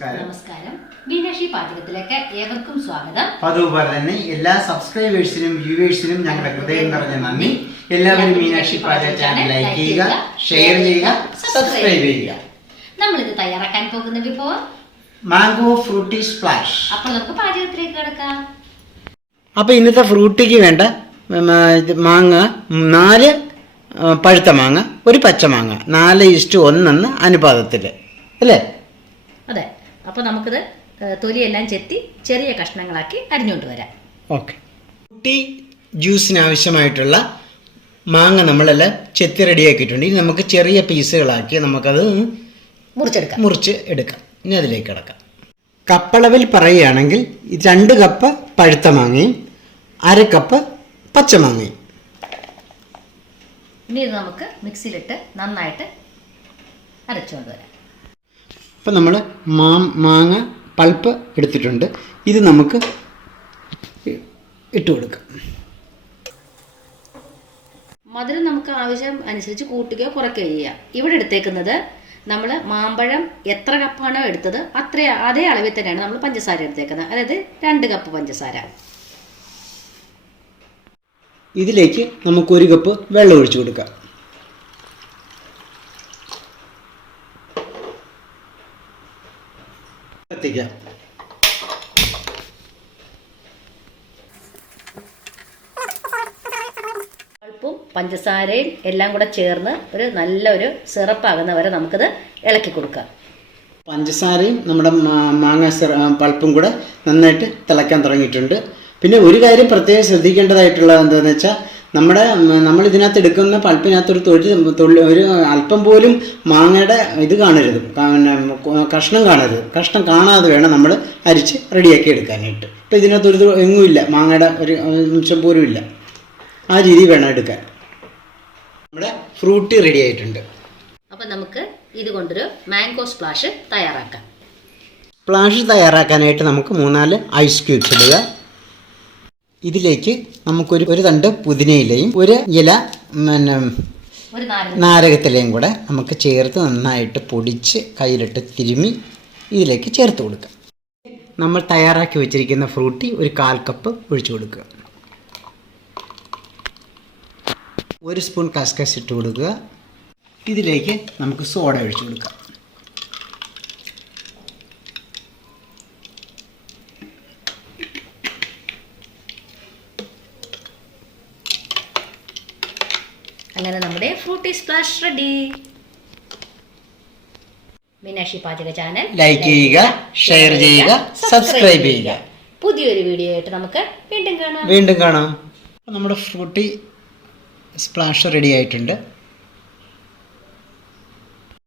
നമസ്കാരം. മീനാക്ഷി പാചകത്തിലേക്ക് ഏവർക്കും സ്വാഗതം. അതുപോലെ തന്നെ എല്ലാ സബ്സ്ക്രൈബേഴ്സിനും വ്യൂവേഴ്സിനും ഞങ്ങളുടെ ഹൃദയം നിറഞ്ഞ നന്ദി. എല്ലാവരും മീനാക്ഷി പാചക ചാനൽ ലൈക്ക് ചെയ്യുക, ഷെയർ ചെയ്യുക, സബ്സ്ക്രൈബ് ചെയ്യുക. നമ്മൾ ഇത് തയ്യാറാക്കാൻ പോകുന്ന വിഭവം മാംഗോ ഫ്രൂട്ടി സ്പ്ലാഷ്. അപ്പോൾ നമുക്ക് പാചകത്തിലേക്ക് കിടക്കാം. അപ്പോൾ ഇന്നത്തെ ഫ്രൂട്ടിക്ക് വേണ്ട മാങ്ങ 4 പഴുത്ത മാങ്ങ, ഒരു പച്ചമാങ്ങ, 4:1 അനുപാതത്തിൽ അല്ലേ? അതെ. അപ്പോൾ നമുക്കിത് തൊലിയെല്ലാം ചെത്തി ചെറിയ കഷ്ണങ്ങളാക്കി അരിഞ്ഞുകൊണ്ട് വരാം. ഓക്കെ. ഫ്രൂട്ടി ജ്യൂസിന് ആവശ്യമായിട്ടുള്ള മാങ്ങ നമ്മളെല്ലാം ചെത്തി റെഡിയാക്കിയിട്ടുണ്ട്. ഇനി നമുക്ക് ചെറിയ പീസുകളാക്കി നമുക്കത് മുറിച്ച് എടുക്കാം. ഇനി അതിലേക്ക് കിടക്കാം. കപ്പളവിൽ പറയുകയാണെങ്കിൽ 2 കപ്പ് പഴുത്ത മാങ്ങയും 1/2 കപ്പ് പച്ചമാങ്ങയും. ഇനി ഇത് നമുക്ക് മിക്സിയിലിട്ട് നന്നായിട്ട് അരച്ചുകൊണ്ട് വരാം. അപ്പോൾ നമ്മൾ മാങ്ങ പൾപ്പ് എടുത്തിട്ടുണ്ട്. ഇത് നമുക്ക് ഇട്ട് കൊടുക്കാം. മധുരം നമുക്ക് ആവശ്യം അനുസരിച്ച് കൂട്ടുകയോ കുറയ്ക്കുകയോ ചെയ്യാം. ഇവിടെ എടുത്തേക്കുന്നത് നമ്മൾ മാമ്പഴം എത്ര കപ്പാണോ എടുത്തത് അതേ അളവിൽ തന്നെയാണ് നമ്മൾ പഞ്ചസാര എടുത്തേക്കുന്നത്. അതായത് 2 കപ്പ് പഞ്ചസാര. ഇതിലേക്ക് നമുക്ക് 1 കപ്പ് വെള്ളം ഒഴിച്ചു കൊടുക്കാം. കത്തിക്കാം. പൾപ്പും പഞ്ചസാരയും എല്ലാം കൂടെ ചേർന്ന് നല്ലൊരു സിറപ്പാകുന്ന വരെ നമുക്കിത് ഇളക്കി കൊടുക്കാം. പഞ്ചസാരയും നമ്മുടെ മാങ്ങ പൾപ്പും കൂടെ നന്നായിട്ട് തിളയ്ക്കാൻ തുടങ്ങിയിട്ടുണ്ട്. പിന്നെ ഒരു കാര്യം പ്രത്യേകം ശ്രദ്ധിക്കേണ്ടതായിട്ടുള്ളത് എന്താണെന്ന് വെച്ചാൽ നമ്മൾ ഇതിനകത്ത് എടുക്കുന്ന പൾപ്പിനകത്ത് ഒരു അല്പം പോലും മാങ്ങയുടെ ഇത് കാണരുത്, കഷ്ണം കാണരുത്. കഷ്ണം കാണാതെ വേണം നമ്മൾ അരിച്ച് റെഡിയാക്കി എടുക്കാനായിട്ട്. ഇപ്പം ഇതിനകത്ത് എങ്ങുമില്ല, മാങ്ങയുടെ ഒരു അംശം പോലും ഇല്ല. ആ രീതി വേണം എടുക്കാൻ. നമ്മുടെ ഫ്രൂട്ടി റെഡി ആയിട്ടുണ്ട്. അപ്പം നമുക്ക് ഇതുകൊണ്ടൊരു മാംഗോ സ്പ്ലാഷ് തയ്യാറാക്കാം. സ്പ്ലാഷ് തയ്യാറാക്കാനായിട്ട് നമുക്ക് 3-4 ഐസ് ക്യൂബ്സ് ഇടുക. ഇതിലേക്ക് നമുക്കൊരു തണ്ട് പുതിനയിലയും 1 ഇല നാരകത്തിലയും കൂടെ നമുക്ക് ചേർത്ത് നന്നായിട്ട് പൊടിച്ച് കയ്യിലിട്ട് തിരുമ്മി ഇതിലേക്ക് ചേർത്ത് കൊടുക്കുക. നമ്മൾ തയ്യാറാക്കി വെച്ചിരിക്കുന്ന ഫ്രൂട്ടി 1/4 കപ്പ് ഒഴിച്ചു കൊടുക്കുക. 1 സ്പൂൺ കസ്കസ് ഇട്ട് കൊടുക്കുക. ഇതിലേക്ക് നമുക്ക് സോഡ ഒഴിച്ചു കൊടുക്കാം. അങ്ങനെ നമ്മുടെ ഫ്രൂട്ടി സ്പ്ലാഷ് റെഡി. മീനാക്ഷി പാചക ചാനൽ ലൈക്ക് ചെയ്യുക, ഷെയർ ചെയ്യുക, സബ്സ്ക്രൈബ് ചെയ്യുക. പുതിയൊരു വീഡിയോ ആയിട്ട് നമുക്ക് വീണ്ടും കാണാം. നമ്മുടെ ഫ്രൂട്ടി സ്പ്ലാഷ് റെഡി ആയിട്ടുണ്ട്.